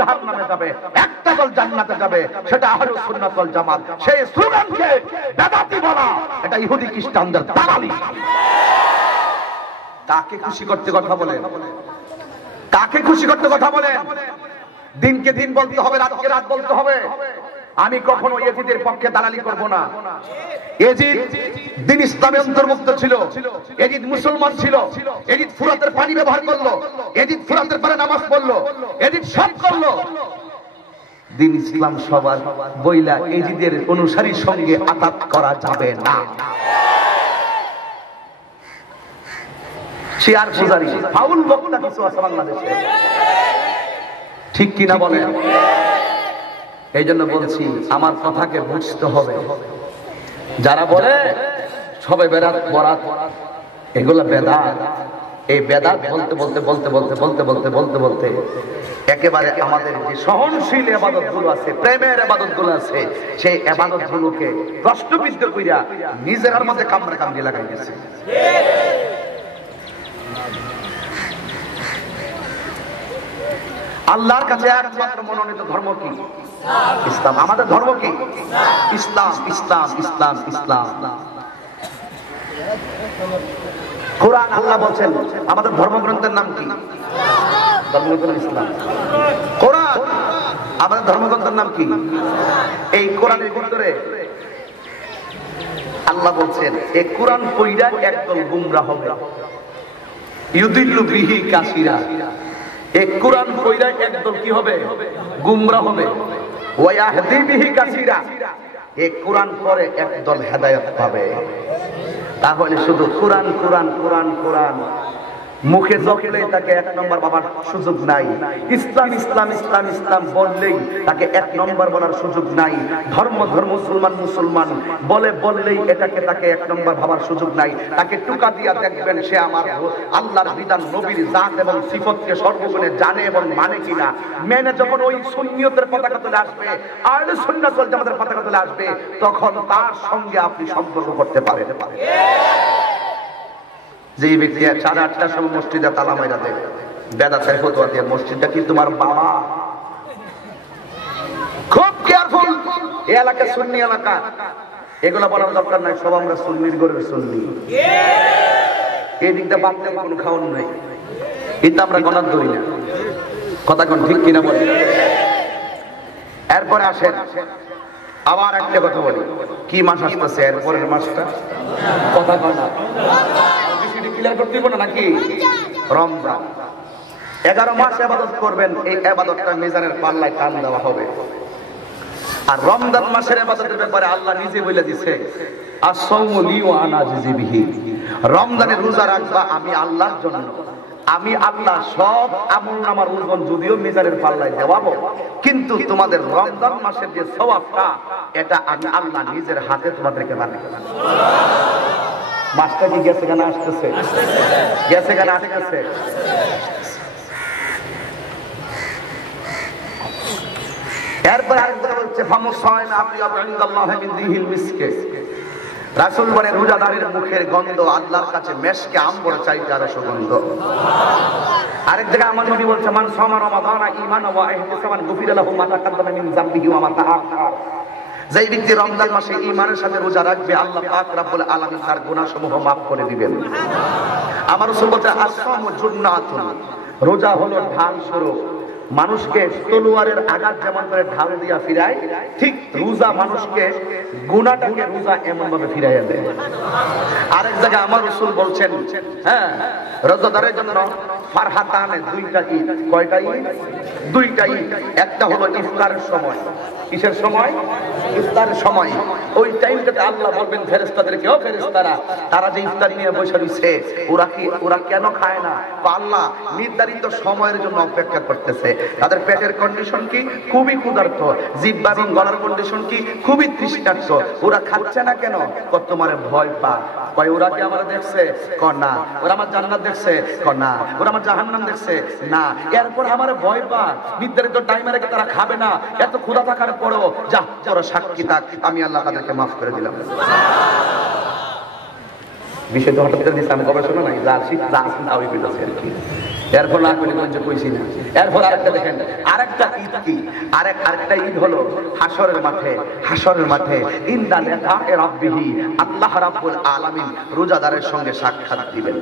জাহান্নামে যাবে, একটা দল জান্নাতে যাবে, সেটা আহলুস সুন্নাত ওয়াল জামাত। সেই স্লোগানকে বেদাতি বলা এটা ইহুদি খ্রিস্টানদের দালালি। কাকে খুশি করতে কথা বলেন? কাকে খুশি করতে কথা বলেন? দিনকে দিন বলতে হবে, রাতকে রাত বলতে হবে। আমি কখনো ইয়েজিদের পক্ষে দালালি করব না। ইয়েজিদ দিন ইসলামে অন্তর্ভুক্ত ছিল, ইয়েজিদ মুসলমান ছিল, ইয়েজিদ ফুরাতের পানি ব্যবহার করলো, ইয়েজিদ ফুরাতের পারে নামাজ পড়লো, ইয়েজিদ সব করলো। দিন ইসলাম সবার বইলা ইয়েজিদের অনুসারীর সঙ্গে আঘাত করা যাবে না। শিয়ার পূজারী ফাউল বক্তা কিছু আছে বাংলাদেশে, ঠিক কিনা বলেন? এই জন্য বলছি আমার কথাকে বুঝতে হবে। যারা বলে সবে বেদাত বরাত, এগুলো বেদাত। এই বেদাত বলতে বলতে বলতে বলতে বলতে বলতে বলতে বলতে একেবারে আমাদের যে সহনশীল ইবাদত গুলো আছে, প্রেমের ইবাদত গুলো আছে, সেই ইবাদত গুলোকে প্রশ্নবিদ্ধ কইরা নিজের মধ্যে কামড়ে কামড়ে লাগাই দিয়েছে। আল্লাহর কাছে একমাত্র মনোনীত ধর্ম কি? ইসলাম। আমাদের ধর্ম কি? ইসলাম। ইসলাম ইসলাম ইসলাম। কোরআন আল্লাহ বলছেন আমাদের ধর্মগ্রন্থের নাম কি? ধর্মগ্রন্থ ইসলাম। কোরআন আমাদের ধর্মগ্রন্থের নাম কি? এই কোরআনের ভিতরে আল্লাহ বলছেন এই কোরআন পড়িয়া একদল গুমরাহ হবে, ইউদিল্লু বিহি কাসিরা। এই কোরআন পড়িয়া একদল কি হবে? গুমরাহ হবে। ওয়া ইয়াহদি বিহি কাসিরা। এই কোরআন পড়ে একদল হেদায়েত পাবে। তাহলে শুধু কোরআন কোরআন কোরআন কোরআন মুখে যখলেই তাকে এক নম্বর বাবার সুযোগ নাই। ইসলাম ইসলাম ইসলাম ইসলাম বললেই তাকে এক নম্বর বলার সুযোগ নাই। ধর্ম ধর্ম মুসলমান মুসলমান বলে বললেই এটাকে তাকে এক নম্বর ভাবার সুযোগ নাই। তাকে টুকা দিয়া দেখবেন সে আমার আল্লাহর বিধান নবীর জাত এবং সিফতকে সর্বগুণে জানে এবং মানে কিনা। মেনে যখন ওই সুন্নিয়তের পতাকা তুলে আসবে, আহলে সুন্নাত ওয়াল জামাতের পতাকা তুলে আসবে, তখন তার সঙ্গে আপনি সম্পর্ক করতে পারেন। যে ব্যক্তি 8:30টার সময় মসজিদে তালা মাইরা দেবে, বেদাতের ফতোয়া দিয়ে, মসজিদটা কি তোমার বাবা? খুব কেয়ারফুল। এই এলাকা সুন্নি এলাকা, এগুলো বলার দরকার নাই। সব আমরা সুন্নির ঘরের সুন্নি। এই দিকটা বাদতে কোনো খাওয়ান নাই, এটা আমরা গণার ধরি না। কথা কোন ঠিক কিনা বলি? এরপরে আসেন আবার একটা কথা বলি। কি মাস আসতেছে? এরপরের মাসটা কথা কনা ক্লিয়ার করতে হবে না নাকি? রমজান। 11 মাস ইবাদত করবেন, এই ইবাদতটা মিজানের পাল্লায় টান দেওয়া হবে। আর রমজান মাসের ইবাদতের ব্যাপারে আল্লাহ নিজে বলে দিয়েছে, আস-সাওমু লি ওয়া আনা আজজি বিহি। রমজানের রোজা রাখবা আমি আল্লাহর জন্য, আমি আল্লাহ সব আমলনামার ওজন যদিও মিজানের পাল্লায় দেওয়াবো, কিন্তু তোমাদের রমজান মাসের যে সওয়াবটা এটা আমি আল্লাহ নিজের হাতে তোমাদেরকে বানিয়ে দেব। মাসটা কি গেছে কেন আসতেছে? গেছে কেন আসতেছে? এরপর আরেকবার বলছে ফামুসাইন আতিয়াবু ইনদাল্লাহি মিন যিহিল মিসকে। রাসূল বলেন রোজাদারের মুখের গন্ধ আল্লাহর কাছে মেশকে আম্বর চাইতে আরো সুগন্ধ। আরেক জায়গায় আমার নবী বলছে মান সামা রমাদানা ঈমানান ওয়া ইহতিসাবান গুফিরা লাহু মা তাকাদ্দামা মিন যামবিহি ওয়া মা তাআখার। যেই ব্যক্তি রমজান মাসে ঈমানের সাথে রোজা রাখবে, আল্লাহ পাক রব্বুল আলামিন তার গুনাহসমূহ মাফ করে দিবেন। আমার রাসূল বলছে আস-সাওমু জুন্নাতুন। রোজা হলো ঢাল স্বরূপ। মানুষকে তলোয়ারের আঘাত যেমন করে ঢাল দিয়া ফিরায়, ঠিক রোজা মানুষকে গুনাহটাকে রোজা এমন ভাবে ফিরাইয়া দেয়। আরেক জায়গায় আমার রাসূল বলছেন, হ্যাঁ, রোজাদারের জন্য ফারহাতানে দুইটা ঈদ। কয়টা ঈদ? দুইটা ঈদ। একটা হলো ইফতারের সময়। কিসের সময়? ইফতারের সময়। ওই টাইমটাতে আল্লাহ বলবেন ফেরেশতাদেরকে, ও ফেরেশতারা, তারা যে ইফতার নিয়ে বসে রয়েছে ওরা কেন খায় না? আল্লাহ নির্ধারিত সময়ের জন্য অপেক্ষা করতেছে। তাদের পেটের কন্ডিশন কি? খুবই ক্ষুধার্ত। জিহ্বা এবং গলার কন্ডিশন কি? খুবই তৃষ্ণার্ত। ওরা খাচ্ছে না কেন? তোমারে ভয় পা। কয় ওরা কি আমার দেখছে? না। ওরা আমার জান্নাত দেখছে? না। ওরা আমার জাহান্নাম দেখছে? না। এরপর আমার ভয় পা, নির্ধারিত টাইমের আগে তারা খাবে না। এত ক্ষুধা থাকার পরেও যা তোরা সাক্ষী থাক, আমি আল্লাহ তাদেরকে মাফ করে দিলাম। বিষয় তো হঠাৎ করে দিচ্ছে, আমি গবেষণা নাই, যা শিখ যা আসেন তা ওই বলেছে আর কি। এরপর না করলে যে কইছি না। এরপর আরেকটা দেখেন, আরেকটা ঈদ কি, আরেকটা ঈদ হলো হাসরের মাঠে। হাসরের মাঠে ইন্দা লিকায়ে রাব্বিহি, আল্লাহ রাব্বুল আলামিন রোজাদারের সঙ্গে সাক্ষাৎ দিবেন।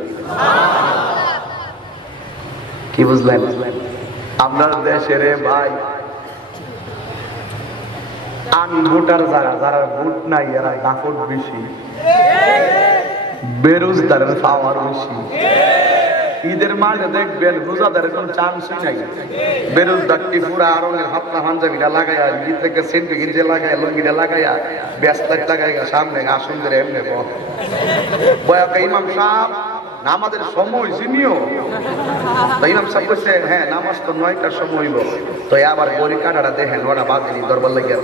কি বুঝলেন? আমরা দেশের ভাই আনভোটার যারা ভোট নাই এরা দাপট বেশি, বেরোজগারের পাওয়ার বেশি। ঈদের মাঠে দেখবেন রোজাদারের কোন চান্সই নাই। বেরোজগার টিপুরা আরো হাতনা পাঞ্জাবিটা লাগাইয়া, ঈদ থেকে সেন্টু গিঞ্জে লাগাইয়া, লুঙ্গিটা লাগাইয়া, ব্যস্তার লাগাইয়া সামনে আসুন ধরে এমনি বয়াকা ইমাম সাহেব নামাজের সময় চিনিও। ইমাম সাহেব বলছে হ্যাঁ নামাজ তো 9টার সময় হইব। তো আবার বড়ি কাটাটা দেখেন 9টা বাজেনি, দরবার লাগে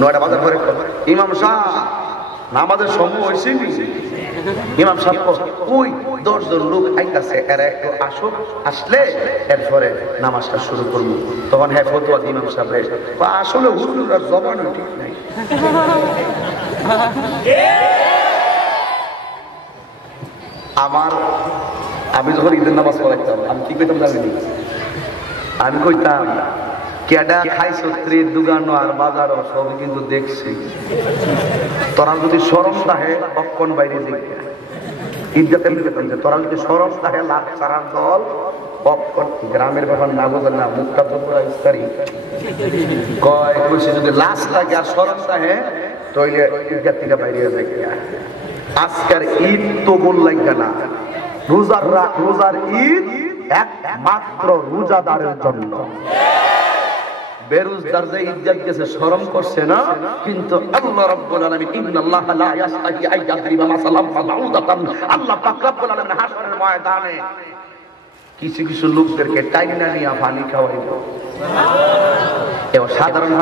9টা বাজার পরে ইমাম সাহেব নামাজের সময় হয়েছে। ইমাম সাহেব ওই 10 জন লোক আইতাছে, এরা একটু আসো, আসলে এরপরে নামাজটা শুরু করবো। তখন হ্যাঁ ফতোয়া ইমাম সাহেব আসলে হুজুরের জবানও ঠিক নাই। আমি যখন ঈদের নামাজ পড়াইতাম আমি কি কইতাম জানি? আমি কইতাম কেডা খাইছো ত্রির দোকানো আর বাজারও সবই কিন্তু দেখছি, তোরা যদি সরম থাকে কখন বাইরে দেখবে। ঈদগাতে কইতাম যে তোরা যদি সরম থাকে লাখ সারার দল কখন গ্রামের ব্যাপার না বোঝেন না, মুখটা তো পুরো ইস্তারি কয় কইছে যদি লাশ লাগে আর সরম থাকে তাইলে ঈদগার থেকে বাইরে যাবে। আজকের ঈদ তো বল লাগে না, রোজার ঈদ একমাত্র রোজাদারের জন্য। বেরোজগার যে ইজ্জত গেছে শরম করছে না, কিন্তু আল্লাহ রাব্বুল আলামিন ইন্নাল্লাহা লা ইয়াস্তাহি আন ইয়াদরিবা মাসালাম ফাদাউদাতান, আল্লাহ পাক রাব্বুল আলামিন হাশরের ময়দানে কিছু কিছু লোকদেরকে টাইনা নিয়ে পানি খাওয়াইব। সাধারণ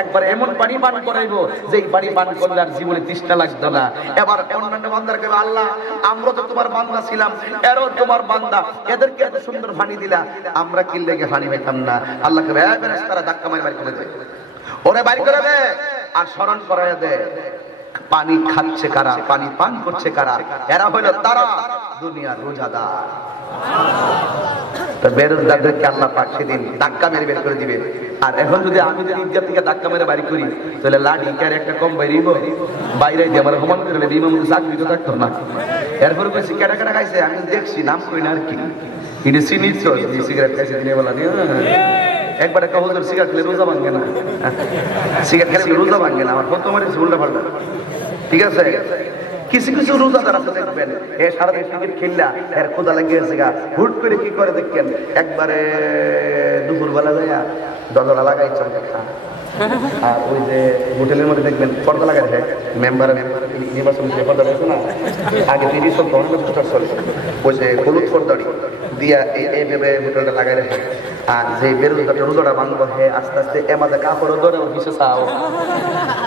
একবার এমন পানি পান করাইব যে পানি পান করলে আর জীবনে তৃষ্ণা লাগতো না। এবার অন্যান্য বান্দার কাছে আল্লাহ আমরা তো তোমার বান্দা ছিলাম, এরও তোমার বান্দা, এদেরকে এত সুন্দর পানি দিলা, আমরা কি লেগে পানি পেতাম না? আল্লাহকে তারা ধাক্কা মারি বাড়ি করে দেয়, ওরে বাড়ি করে দেয় আর স্মরণ করাই দেয় পানি খাচ্ছে কারা, পানি পান করছে কারা, এরা হইল তারা দুনিয়ার রোজাদার। বেরোজগারদেরকে আল্লাহ পাক সেদিন ধাক্কা মেরে বের করে দিবে। আর এখন যদি আমি যদি ঈদগাহ থেকে ধাক্কা মেরে বাড়ি করি তাহলে লাঠি কার একটা কম বাইরেব, বাইরে দিয়ে আমার সমান করে ইমাম চাকরি তো থাকতো না। এরপরে কইছি কেটা কেটা খাইছে আমি দেখছি, নাম কই না আর কি, এটা চিনি সিগারেট খাইছে দিনে বেলা নিয়ে একবার একটা হুজুর সিগারেট খেলে রোজা ভাঙে না, সিগারেট খেলে রোজা ভাঙে না, আমার কত মারি উল্টা পাল্টা। ঠিক আছে, কিছু কিছু রোজাদার আছে দেখবেন এ সারাদিন ক্রিকেট খেললা এর খোদা লাগিয়েছে গা, হুট করে কি করে দেখবেন একবারে দুপুর বেলা যাইয়া দরজা লাগাই চলতে খা। আর ওই যে হোটেলের মধ্যে দেখবেন পর্দা লাগাই দেয়, মেম্বার নির্বাচন পর্দা রয়েছে না, আগে 30 সপ্তাহ চলে ওই যে হলুদ পর্দাটি দিয়া এইভাবে হোটেলটা লাগাই রাখে। আর যে বেরোজগার রোজাটা বাঁধবো হে আস্তে আস্তে এমাদের কাপড় ধরে কিসে চাও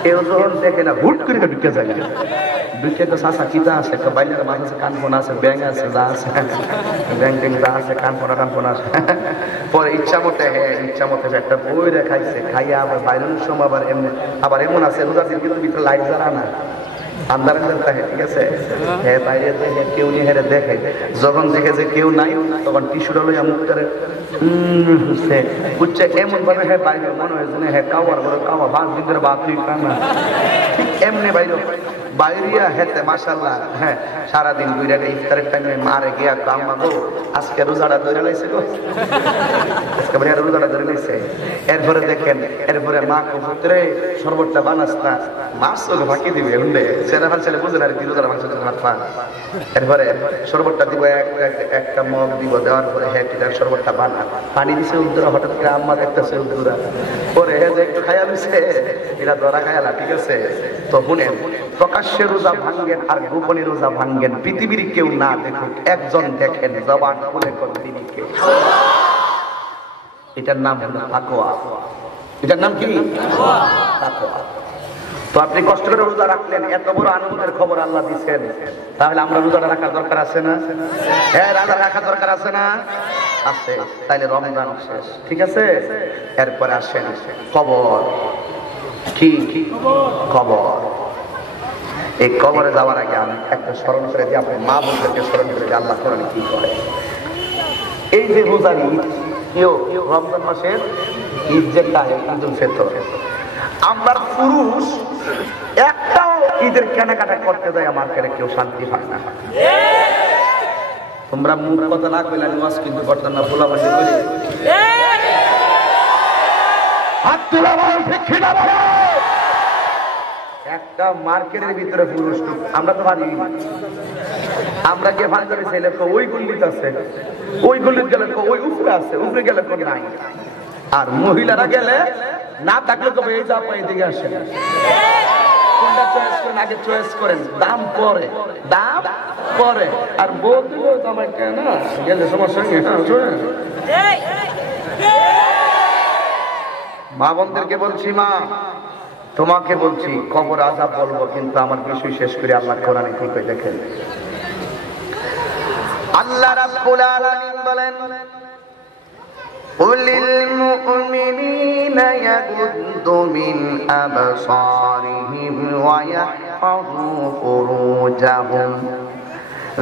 কেউ যখন দেখে না হুট করে ঢুকে যায়, ঢুকে তো চাষা কিতা আছে, একটা বাইরের মাছ আছে, কানপোনা আছে, ব্যাং আছে, যা আছে ব্যাং ট্যাং যা আছে, কানপোনা টানপোনা আছে। পরে ইচ্ছা মতে একটা বই খাইছে, খাইয়া আবার বাইরের সময় আবার এমন আছে রোজার দিন কিন্তু ভিতরে লাইট জ্বালা না, আন্দার থাকে। ঠিক আছে, হ্যাঁ বাইরে দেখে কেউ নিয়ে হেরে দেখে, যখন দেখে যে কেউ নাই তখন টিস্যুটা লইয়া মুখ করে বুঝছে এমন ভাবে হ্যাঁ বাইরে মনে হয়েছে না হ্যাঁ কাওয়ার বড় কাওয়া 5 দিন ধরে বাদ তুই কানা ঠিক এমনি বাইরে বাইরিয়া হেতে মাশাআল্লাহ। হ্যাঁ সারাদিন দুই টাকা ইফতারের টাইমে মারে গিয়া কাম্মা গো আজকে রোজাটা ধরে লাইছে গো, আজকে বাইরে রোজাটা ধরে লাইছে। এরপরে দেখেন এরপরে মা পুত্রে শরবতটা বানাস না, মাছ তো ফাঁকি দিবে হুন্ডে সেরা ছেলে বুঝে না কি রোজার মাংস ভাত পা। এরপরে শরবতটা দিব একটা মগ দিব, দেওয়ার পরে হ্যাঁ টিটার শরবতটা বানা পানি দিছে উদ্দুরা, হঠাৎ করে আম্মা দেখতেছে উদ্দুরা, পরে হ্যাঁ যে একটু খাইয়া লইছে এটা ধরা খায়ালা। ঠিক আছে, তো শুনেন প্রকাশ্যে রোজা ভাঙ্গেন আর গোপনে রোজা ভাঙ্গেন, পৃথিবীর কেউ না দেখুক, একজন দেখেন জবান খুলে কোন তিনি কে। এটার নাম হলো তাকওয়া। এটার নাম কি? তাকওয়া। তো আপনি কষ্ট করে রোজা রাখলেন, এত বড় আনন্দের খবর আল্লাহ দিচ্ছেন, তাহলে আমরা রোজাটা রাখার দরকার আছে না? হ্যাঁ রোজা রাখার দরকার আছে না? আছে। তাইলে রমজান শেষ, ঠিক আছে। এরপরে আসেন কবর। কি কবর? এই কবরে যাওয়ার আগে আমি একটা স্মরণ করে দিই, আপনার মা বোনদেরকে স্মরণ করে দিই আল্লাহ কোরআনে কি করে। এই যে রোজার ঈদ, রমজান মাসের ঈদ যেটা ঈদুল ফিতর, আমরা পুরুষ একটাও ঈদের কেনাকাটা করতে যায় মার্কেটে কেউ শান্তি পায় না। তোমরা মুখ কথা না কইলে নামাজ কিন্তু করতেন না, ভোলাবাসী করি একটা মার্কেটের ভিতরে পুরুষ আমরা তো পারি, আমরা কে ভান্ডারে ছেলে ওই গুল্লিতে আছে, ওই গুল্লিত গেলে ওই উপরে আছে, উপরে গেলে কোন নাই। আর মহিলারা গেলে না থাকলে তবে এই যা পাই দিকে আসে, কোনটা চয়েস করেন আগে চয়েস করেন, দাম পরে, দাম পরে। আর বলতে আমার কেন গেলে সমস্যা নেই। মা বোনদেরকে বলছি, মা তোমাকে বলছি কবর আযাব বলবো, কিন্তু আমার বিষয় শেষ করে আল্লাহ কোরআনে কি কই দেখেন। আল্লাহ রাব্বুল আলামিন বলেন, কুলিল মুমিনিনা ইয়াগুদ্দু মিন আবসারিহিম ওয়া ইয়াহফাযু ফুরুজাহুম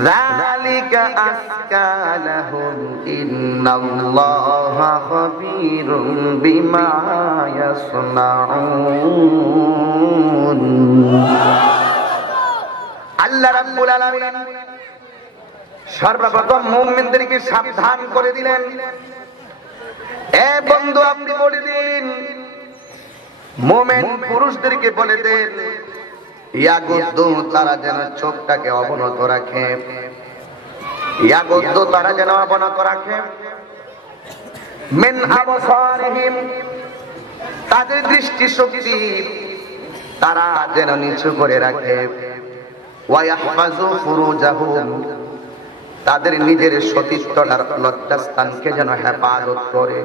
যালিকা আযকা লাহুম ইন্নাল্লাহা খাবীরুম বিমা ইয়াসনাউন। আল্লাহ রাব্বুল আলামিন সর্বপ্রথম মুমিনদেরকে সাবধান করে দিলেন, এ বন্ধু আপনি বলে দিন, মুমিন পুরুষদেরকে বলে দেন, ইয়াগুদ্দু তারা যেন চোখটাকে অবনত রাখে, ইয়াগুদ্দু তারা যেন অবনত রাখে, মিন আবসারিহিম তাদের দৃষ্টি শক্তি তারা যেন নিচু করে রাখে, ওয়া ইয়াহফাযু ফুরুজাহুম তাদের নিজের সতীত্বটার লজ্জাস্থানকে যেন হেফাজত করে।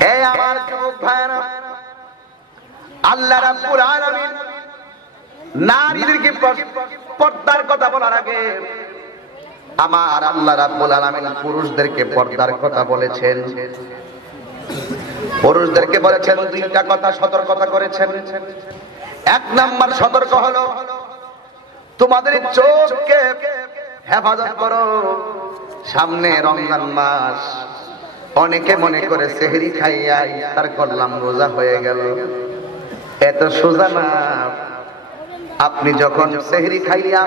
হে আমার যুবক ভাইরা, আল্লাহ রাব্বুল আলামিন নারীদেরকে পর্দার কথা বলার আগে আমার আল্লাহ রাব্বুল আলামিন পুরুষদেরকে পর্দার কথা বলেছেন। পুরুষদেরকে বলেছেন দুইটা কথা, সতর্কতা করেছেন। এক নাম্বার সতর্ক হলো তোমাদের চোখকে হেফাজত করো। সামনে রমজান মাস, অনেকে মনে করে সেহরি খাইয়া ইফতার করলাম রোজা হয়ে গেল, এত সোজা না। আপনি যখন সেহরি খাইয়া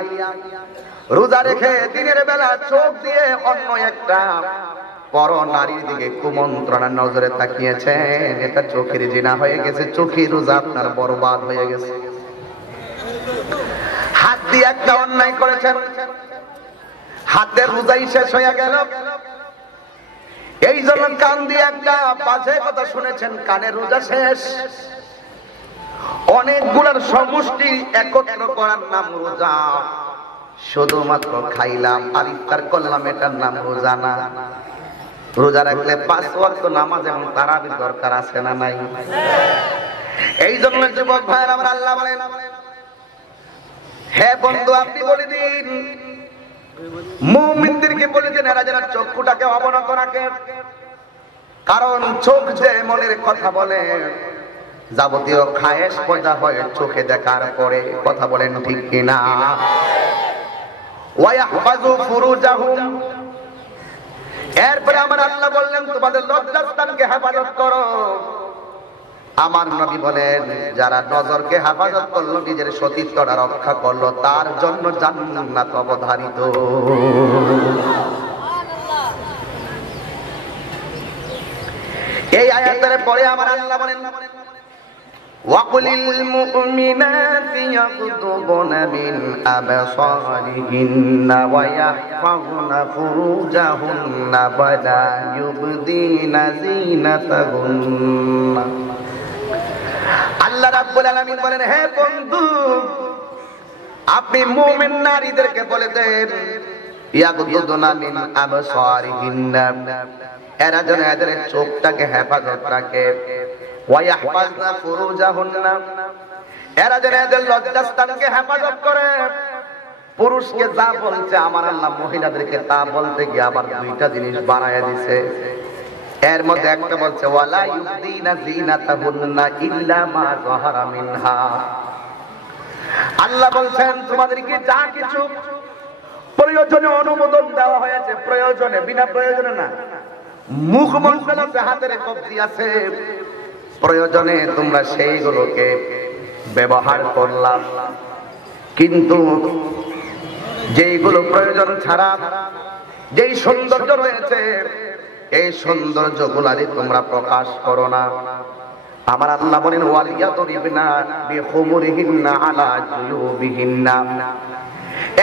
রোজা রেখে দিনের বেলা চোখ দিয়ে অন্য একটা পর নারীর দিকে কুমন্ত্রণার নজরে তাকিয়েছেন, এটা চোখের জিনা হয়ে গেছে, চোখের রোজা আপনার বরবাদ হয়ে গেছে। হাত দিয়ে একটা অন্যায় করেছেন, হাতের রোজাই শেষ হয়ে গেল। এই জন্য কান দিয়ে একটা বাজে কথা শুনেছেন, কানের রোজা শেষ। অনেকগুলোর সমষ্টি একত্র করার নাম রোজা। শুধুমাত্র খাইলাম আর ইফতার করলাম এটার নাম রোজা না। রোজা রাখলে 5 ওয়াক্ত নামাজ এবং তারাবির দরকার আছে না নাই? এই জন্য যুবক ভাইরা আমার আল্লাহ বলেন, হে বন্ধু আপনি বলে দিন, মুমিনদেরকে বলে দিন এরা যেন চক্ষুটাকে অবনত রাখে। কারণ চোখ যে মনের কথা বলে, যাবতীয় খায়েশ পয়দা হয় চোখে দেখার পরে। কথা বলেন ঠিক কিনা? ওয়া ইয়াহফাযু ফুরুজাহুম, এরপরে আমার আল্লাহ বললেন তোমাদের লজ্জাস্থানকে হেফাজত করো। আমার নবী বলেন যারা নজরকে হেফাজত করলো, নিজের সতীত্বটা রক্ষা করলো, তার জন্য জান্নাত অবধারিত। এই আয়াতের পরে আমার আল্লাহ বলেন, ওয়াকুলিল মুমিনাতি ইয়াগুদুনা মিন আবসারিহিন্না ওয়া ইয়াহফাযনা ফুরুজাহুন্না ওয়া লা ইউবদিনা যিনাতাহুন্না। আল্লাহ রাব্বুল আলামিন বলেন, হে বন্ধু আপনি মুমিন নারীদেরকে বলে দেন, ইয়াগুদুনা মিন আবসারিহিন্না এরা যেন এদের চোখটাকে হেফাজত রাখে, ওয়া ইয়াহফাযনা ফুরুজাহুন্না এরা যেন এদের লজ্জাস্থানকে হেফাজত করে। পুরুষকে যা বলছে আমার আল্লাহ মহিলাদেরকে তা বলতে গিয়ে আবার দুইটা জিনিস বানায়া দিয়েছে। এর মধ্যে একটা বলছে ওয়ালা ইউবদিনা যিনাতাহুন্না ইল্লা মা যাহারা মিনহা, আল্লাহ বলছেন তোমাদেরকে যা কিছু প্রয়োজনে অনুমোদন দেওয়া হয়েছে, প্রয়োজনে, বিনা প্রয়োজনে না, মুখমণ্ডল আছে, হাতের কবজি আছে, প্রয়োজনে তোমরা সেইগুলোকে ব্যবহার করলাম। কিন্তু যেইগুলো প্রয়োজন ছাড়া যেই সৌন্দর্য রয়েছে, এই সৌন্দর্য গুলারে তোমরা প্রকাশ করো না। আমার আল্লাহ বলেন ওয়ালিয়াতুরিবনা বিখুমুরিহিন্না আলা জুয়ুবিহিন্না।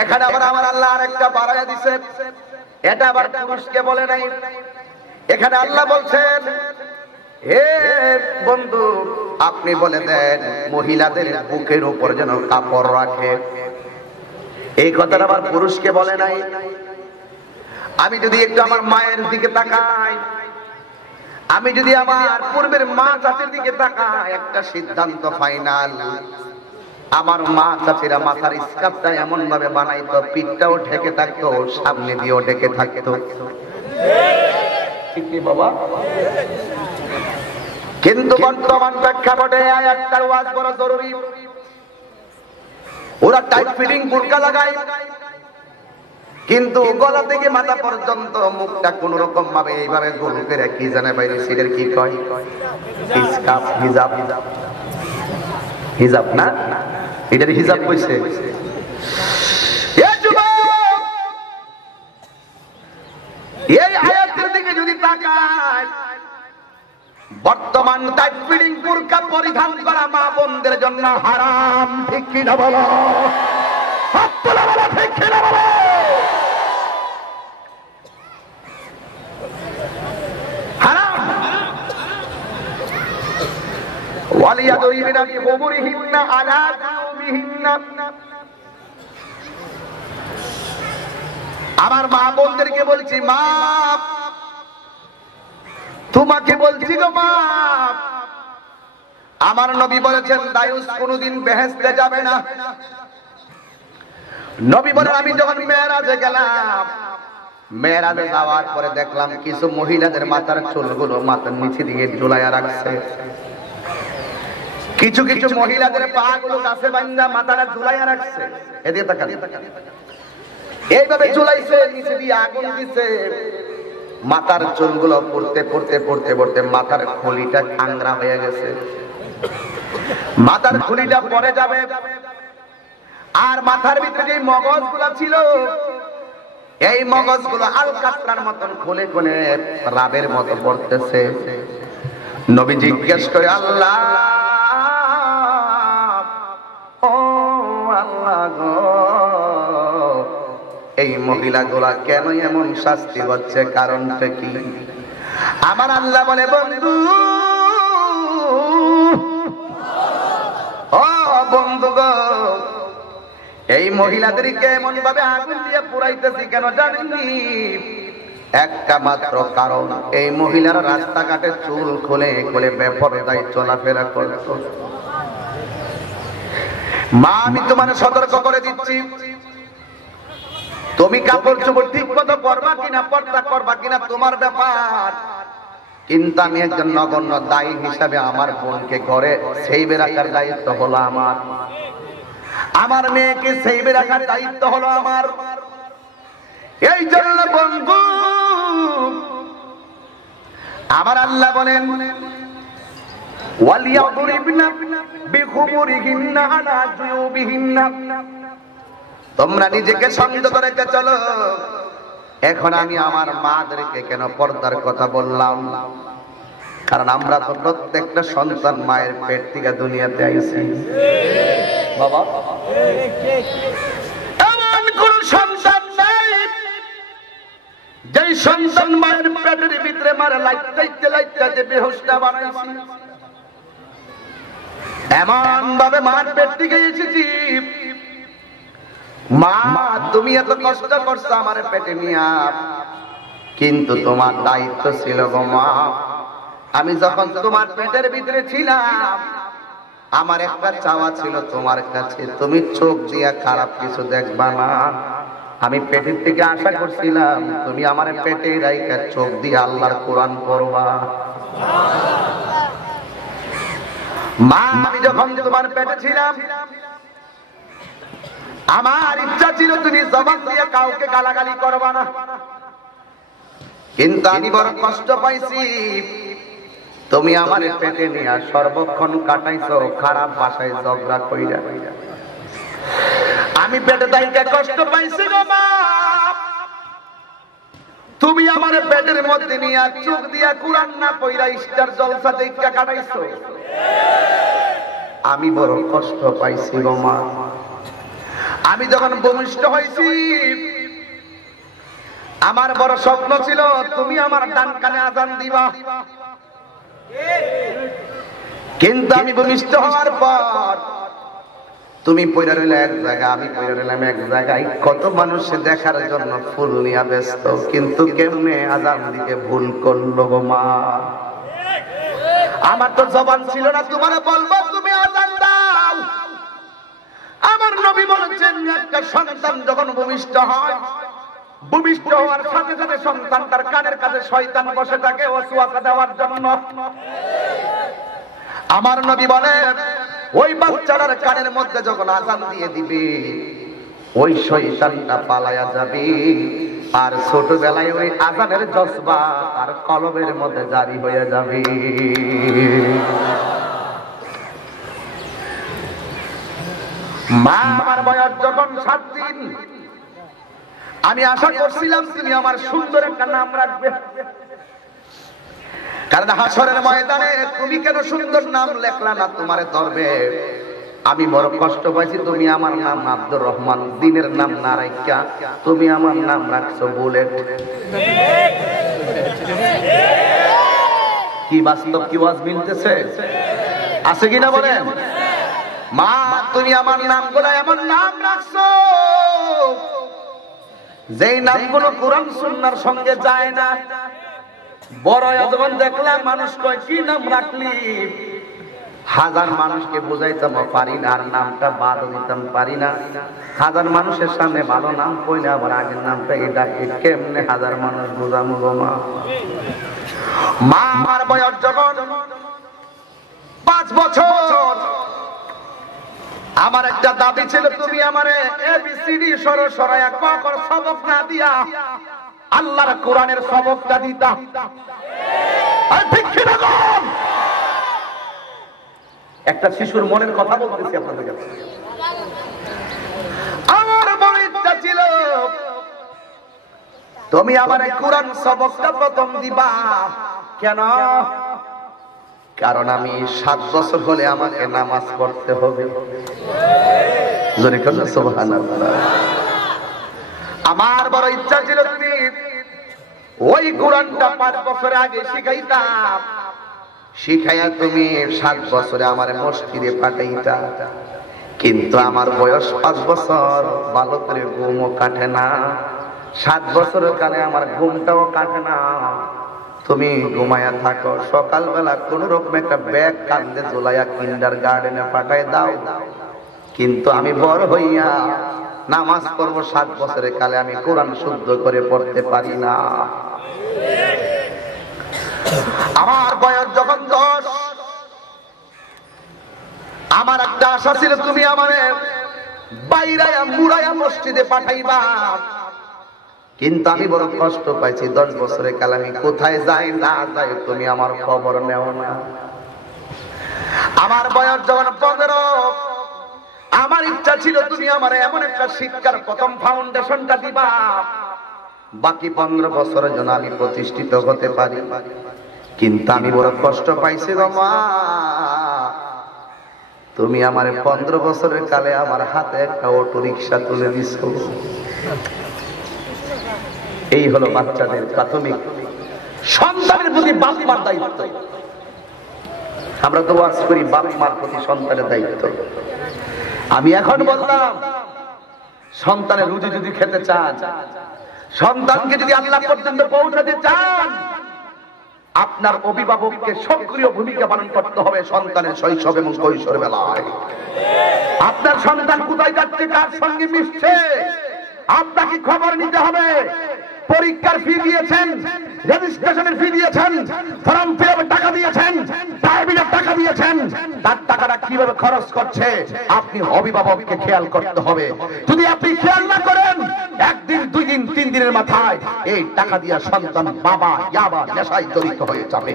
এখানে আবার আমার আল্লাহ আরেকটা বাড়ায়া দিয়েছে, এটা আবার পুরুষকে বলে নাই। এখানে আল্লাহ বলছেন হে বন্ধু আপনি বলে দেন মহিলাদের বুকের উপর যেন কাপড় রাখে। এই কথাটা আবার পুরুষকে বলে নাই। আমি যদি একটু আমার মায়ের দিকে তাকাই, আমি যদি আমার পূর্বের মা চাচির দিকে তাকাই, একটা সিদ্ধান্ত ফাইনাল, আমার মা চাচিরা মাথার স্কার্ফটা এমন ভাবে বানাইতো পিঠটাও ঢেকে থাকতো, সামনে দিয়েও ঢেকে থাকতো, ঠিক কি বাবা? কিন্তু বর্তমান প্রেক্ষাপটে আয়াতটার ওয়াজ বড় জরুরি। ওরা টাইট ফিটিং বুরকা লাগায়, কিন্তু গলা থেকে মাথা পর্যন্ত মুখটা কোন রকম ভাবে এইভাবে গোল করে কি জানে বাইরে সিটের কি কয় স্কার্ফ, হিজাব। হিজাব না, এটার হিজাব কইছে। এই আয়াতের দিকে যদি তাকায়, বর্তমান টাইট ফিটিং বুরকা পরিধান করা মা বোনদের জন্য হারাম, ঠিক কি না বলো? আপনারা বলো ঠিক কি না বলো? হারাম। ওয়ালিয়াদুরিবিনা বিখুমুরিহিন্না আলা জুয়ুবিহিন্না। আমার মা বোনদেরকে বলছি, মা তোমাকে বলছি গো মা, আমার নবী বলেছেন দায়ুস কোনদিন বেহেশতে যাবে না। নবী বলেন আমি যখন মেরাজে গেলাম, মেরাজে যাওয়ার পরে দেখলাম কিছু মহিলাদের মাথার চুলগুলো মাথার নিচে দিকে ঝুলাইয়া রাখছে, কিছু কিছু মহিলাদের পা গুলো গাছে বান্ধা মাথাটা ঝুলাইয়া রাখছে। এদিকে তাকান, এইভাবে ঝুলাইছে, নিচে দিয়ে আগুন দিছে। মাথার চুলগুলো পড়তে পড়তে পড়তে পড়তে মাথার খুলিটা আংরা হয়ে গেছে, মাথার খুলিটা পড়ে যাবে। আর মাথার ভিতরে যে মগজগুলো ছিল, এই মগজগুলো আলকাতরার মতন খুলে খুলে রাবের মতো পড়তেছে। নবী জিজ্ঞেস করে, আল্লাহ ও আল্লাহ গো, এই মহিলাগুলা কেন এমন শাস্তি হচ্ছে, কারণটা কি? আমার আল্লাহ বলে, বন্ধু ও বন্ধু গো, এই মহিলাদেরকে এমন ভাবে আগুন দিয়ে পুরাইতেছি কেন জানেননি? একটা মাত্র কারণ, এই মহিলারা রাস্তাঘাটে চুল খুলে খুলে বেপরদায় চলাফেরা করত। মা আমি তোমার সতর্ক করে দিচ্ছি, তুমি কাপড় চোপড় ঠিক মতো পরবা কিনা, পর্দা করবা কিনা তোমার ব্যাপার, কিন্তু আমি একজন নগণ্য দায়ী হিসাবে আমার বোনকে ঘরে সেইবে রাখার দায়িত্ব হলো আমার, আমার মেয়েকে সেইবে রাখার দায়িত্ব হলো আমার। এই জন্য বন্ধু আমার আল্লাহ বলেন ওয়ালিয়াদুরিবনা বিখুমুরিহিন্না আলা জুয়ুবিহিন্না। তোমরা নিজেকে সংযত রেখে চলো। এখন আমি আমার মাদেরকে কেন পর্দার কথা বললাম? কারণ আমরা তো প্রত্যেকটা সন্তান মায়ের পেট থেকে দুনিয়াতে আইছি। বাবা এমন কোন সন্তান নাই যেই সন্তান মায়ের পেটের ভিতরে মারা লাইতে লাইতে যে বেহুশটা বানাইছি। এমন ভাবে মার পেট থেকে এসেছি, মা তুমি এত কষ্ট করছো আমার পেটে নিয়া, কিন্তু তোমার দায়িত্ব ছিল গো মা, আমি যখন তোমার পেটের ভিতরে ছিলাম আমার একটা চাওয়া ছিল তোমার কাছে, তুমি চোখ দিয়া খারাপ কিছু দেখবা না। আমি পেটের থেকে আশা করছিলাম তুমি আমার পেটে রাইখা চোখ দিয়ে আল্লাহর কোরআন পড়বা। মা আমি যখন তোমার পেটে ছিলাম আমার ইচ্ছা ছিল তুমি জবান দিয়ে কাউকে গালাগালি করবা না, কিন্তু আমি বড় কষ্ট পাইছি। তুমি আমার পেটে নিয়ে সর্বক্ষণ কাটাইছো খারাপ ভাষায় ঝগড়া কইরা। আমি পেটে তাইকে কষ্ট পাইছি গো মা। তুমি আমার পেটের মধ্যে নিয়ে চোখ দিয়া কুরআন না পড়া স্টার জলসা দেখা কাটাইছো। আমি বড় কষ্ট পাইছি গো মা। আমি যখন ভূমিষ্ঠ হয়েছি আমার বড় স্বপ্ন ছিল তুমি আমার ডান কানে আযান দিবা, কিন্তু আমি ভূমিষ্ঠ হওয়ার পর তুমি পয়রা রইলে এক জায়গা, আমি পয়রা রইলাম এক জায়গায়। কত মানুষ দেখার জন্য ফুল নিয়ে ব্যস্ত, কিন্তু কেমনে আযান দিতে ভুল করলো গো মা। আমার তো জবান ছিল না তোমারে বলবো তুমি আযান দাও। আমার নবী বলেছেন একটা সন্তান যখন ভূমিষ্ঠ হয়, ভূমিষ্ঠ হওয়ার সাথে সাথে সন্তানটার কানের কাছে শয়তান বসে থাকে ওয়াসওয়াসা দেওয়ার জন্য। আমার নবী বলেন ওই বাচ্চাটার কানের মধ্যে যখন আযান দিয়ে দিবে ওই শয়তানটা পালায়া যাবে, আর ছোটবেলায় ওই আযানের জজবা আর কলবের মধ্যে জারি হয়ে যাবে। মা আমার বয়স যখন 7 দিন, আমি আশা করছিলাম তুমি আমার সুন্দর একটা নাম রাখবে, কারণ হাসরের ময়দানে তুমি কেন সুন্দর নাম লেখলা না তোমারে ধরবে। আমি বড় কষ্ট পাইছি। তুমি আমার নাম আব্দুর রহমান, দিনের নাম না রাইখা তুমি আমার নাম রাখছো বুলেট। কি বাস্তব কি ওয়াজ মিলতেছে আছে কিনা বলেন? মা তুমি আমার নামগুলো এমন নাম রাখছো যেই নামগুলো কোরআন সুন্নাহর সঙ্গে যায় না। বড় যখন দেখলাম মানুষ কয় কি নাম রাখলি, হাজার মানুষকে বুঝাইতাম পারি না, আর নামটা বাদ দিতাম পারি না। হাজার মানুষের সামনে ভালো নাম কইলে আবার আগের নামটা এটা কেমনে হাজার মানুষ বোঝামো গো মা। মা আমার বয়স যখন 5 বছর, আমার একটা দাবি ছিল তুমি আমারে এবিসিডি সরায়া ক খ সবক না দিয়া আল্লাহর কোরআনের সবকটা দিতা। আর ঠিক কি না? একটা শিশুর মনের কথা বলতেছি আপনাদের কাছে। আমার বড় ইচ্ছা ছিল তুমি আমারে কোরআন সবকটা প্রথম দিবা। কেন? কারণ আমি 7 বছর হলে আমাকে নামাজ পড়তে হবে। জোরে বলেন সুবহানাল্লাহ। আমার বড় ইচ্ছা ছিল তুমি ওই কোরআনটা 5 বছর আগে শিখাইতাম, শিখাইয়া তুমি 7 বছরে আমার মসজিদে পাঠাইতা। কিন্তু আমার বয়স 5 বছর, ভালো করে ঘুমও কাটে না। 7 বছরের কালে আমার ঘুমটাও কাটে না। তুমি ঘুমায়া থাকো, সকালবেলা কোন রকম একটা ব্যাগ কান্দে ঝোলাইয়া কিন্ডার গার্ডেনে পাঠায় দাও। কিন্তু আমি বড় হইয়া নামাজ পড়বো 7 বছরের কালে আমি কোরআন শুদ্ধ করে পড়তে পারি না। আমার বয়স যখন 10, আমার একটা আশা ছিল তুমি আমারে বাইরায়া মুড়াইয়া মসজিদে পাঠাইবা। কিন্তু আমি বড় কষ্ট পাইছি। 10 বছরের কালে আমি কোথায় যাই না যাই তুমি আমার খবর নেও না। আমার বয়স যখন 15, আমার ইচ্ছা ছিল তুমি আমার এমন একটা শিক্ষার প্রথম ফাউন্ডেশনটা দিবা, বাকি 15 বছরের জন্য আমি প্রতিষ্ঠিত হতে পারি। কিন্তু আমি বড় কষ্ট পাইছি গো মা। তুমি আমার 15 বছরের কালে আমার হাতে একটা অটো রিক্সা তুলে দিছো। এই হলো বাচ্চাদের প্রাথমিক সন্তানের প্রতি বাপ মার দায়িত্ব। আমরা তো ওয়াজ করি বাপ মার প্রতি সন্তানের দায়িত্ব। আমি এখন বললাম সন্তানের রুজি যদি খেতে চান, সন্তানকে যদি আল্লাহ পর্যন্ত পৌঁছাতে চান, আপনার অভিভাবককে সক্রিয় ভূমিকা পালন করতে হবে সন্তানের শৈশব এবং কৈশোর বেলায়। আপনার সন্তান কোথায় যাচ্ছে, কার সঙ্গে মিশছে, আপনাকে খবর নিতে হবে। পরীক্ষার ফি দিয়েছেন, রেজিস্ট্রেশনের ফি দিয়েছেন, ফর্ম ফিল-আপের টাকা দিয়েছেন, প্রাইভেটের টাকা দিয়েছেন, তার টাকাটা কিভাবে খরচ করছে আপনি অভিভাবককে খেয়াল করতে হবে। যদি আপনি খেয়াল না করেন, একদিন, 2 দিন, 3 দিনের মাথায় এই টাকা দিয়া সন্তান বাবা ইয়াবা নেশায় জড়িত হয়ে যাবে।